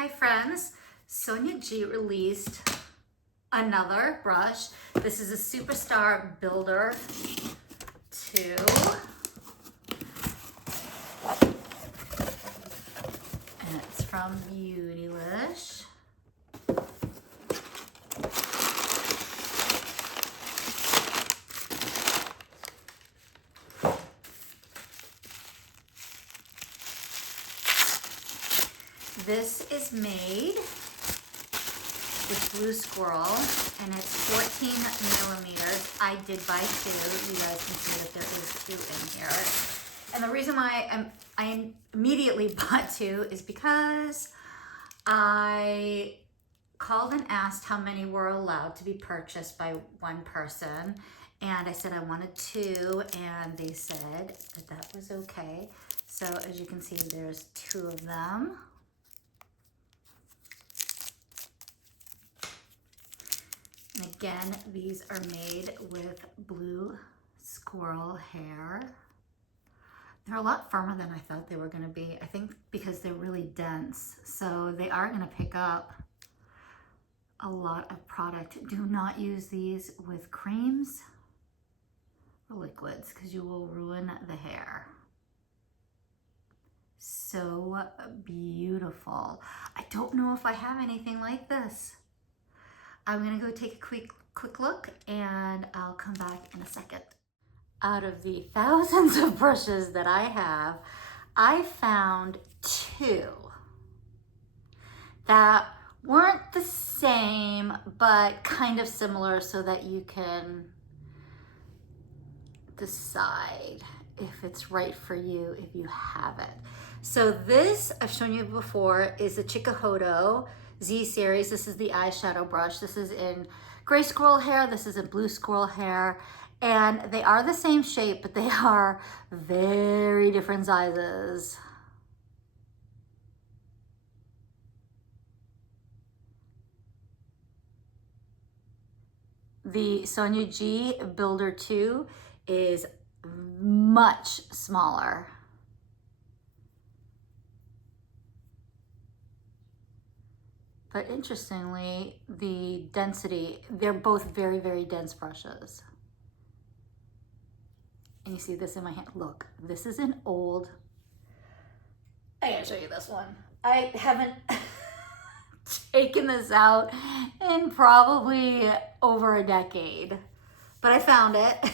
Hi friends, Sonia G released another brush. This is a Superstar Builder 2. And it's from Beautylish. This is made with Blue Squirrel and it's 14 millimeters. I did buy 2. You guys can see that there is 2 in here. And the reason why I immediately bought 2 is because I called and asked how many were allowed to be purchased by one person. And I said I wanted 2 and they said that that was okay. So as you can see, there's 2 of them. And again, these are made with Blue Squirrel hair. They're a lot firmer than I thought they were going to be. I think because they're really dense. So they are going to pick up a lot of product. Do not use these with creams or liquids because you will ruin the hair. So beautiful. I don't know if I have anything like this. I'm gonna go take a quick look and I'll come back in a second. Out of the thousands of brushes that I have, I found 2 that weren't the same, but kind of similar so that you can decide if it's right for you, if you have it. So this, I've shown you before, is a Chikuhodo Z series. This is the eyeshadow brush. This is in gray squirrel hair. This is in blue squirrel hair. And they are the same shape, but they are very different sizes. The Sonia G Builder 2 is much smaller. But interestingly, the density, they're both very, very dense brushes. And you see this in my hand. Look, this is an old, I gotta show you this one. I haven't taken this out in probably over a decade, but I found it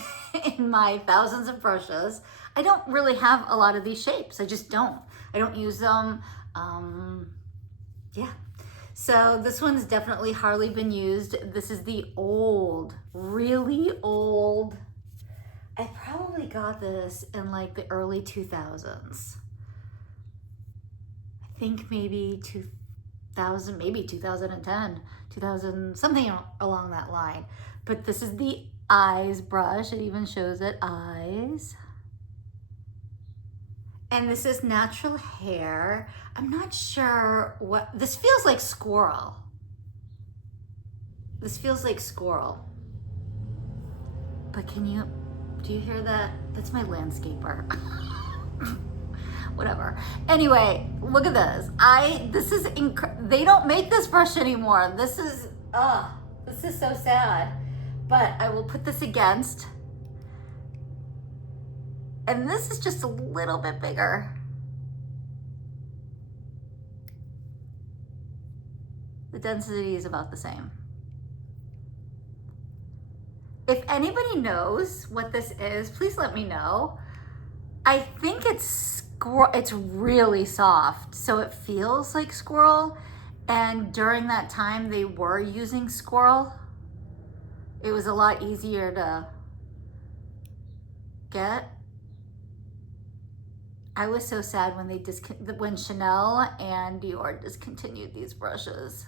in my thousands of brushes. I don't really have a lot of these shapes. I just don't. I don't use them. Yeah. So this one's definitely hardly been used. This is the old, really old. I probably got this in like the early 2000s. I think maybe 2000, maybe 2010, 2000, something along that line. But this is the eyes brush. It even shows it, eyes. And this is natural hair. I'm not sure what, this feels like squirrel. This feels like squirrel. But do you hear that? That's my landscaper. Whatever. Anyway, look at this. They don't make this brush anymore. This is so sad. But I will put this against. And this is just a little bit bigger. The density is about the same. If anybody knows what this is, please let me know. I think it's really soft, so it feels like squirrel. And during that time, they were using squirrel. It was a lot easier to get. I was so sad when Chanel and Dior discontinued these brushes,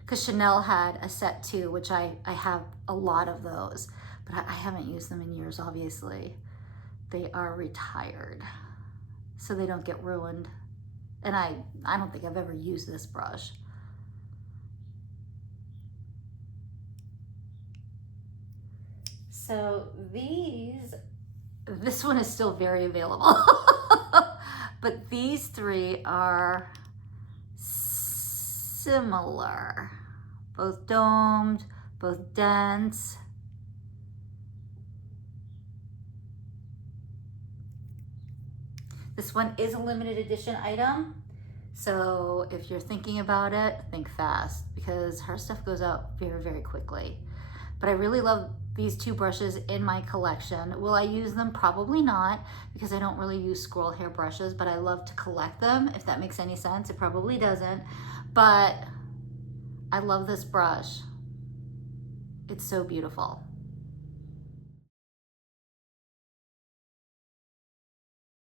because Chanel had a set too, which I have a lot of those, but I haven't used them in years, obviously. They are retired, so they don't get ruined. And I don't think I've ever used this brush. So this one is still very available. But these 3 are similar. Both domed, both dense. This one is a limited edition item. So if you're thinking about it, think fast because her stuff goes out very, very quickly. But I really love these two brushes in my collection. Will I use them? Probably not, because I don't really use squirrel hair brushes, but I love to collect them, if that makes any sense. It probably doesn't, but I love this brush. It's so beautiful.